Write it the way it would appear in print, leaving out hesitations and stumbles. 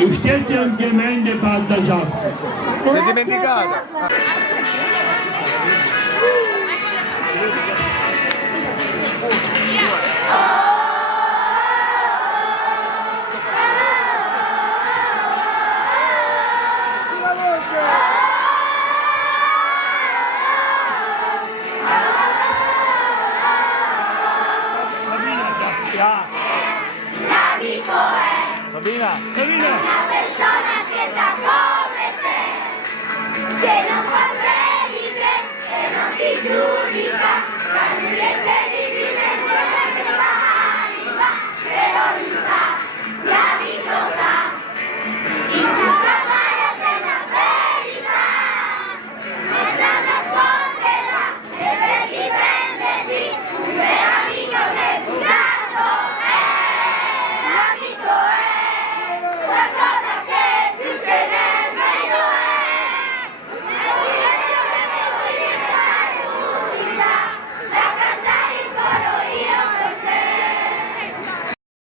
Usted ovviamente fatta già. Si è dimenticata. Sabina. Una persona scelta come te, che non fa prediche e non ti giudica, tra lui e te divide quella che sa anima, però lui sa, l'amico sa, il scamare della verità, non sa nasconderla e per difenderti, un vero amico refugiato è, l'amico è.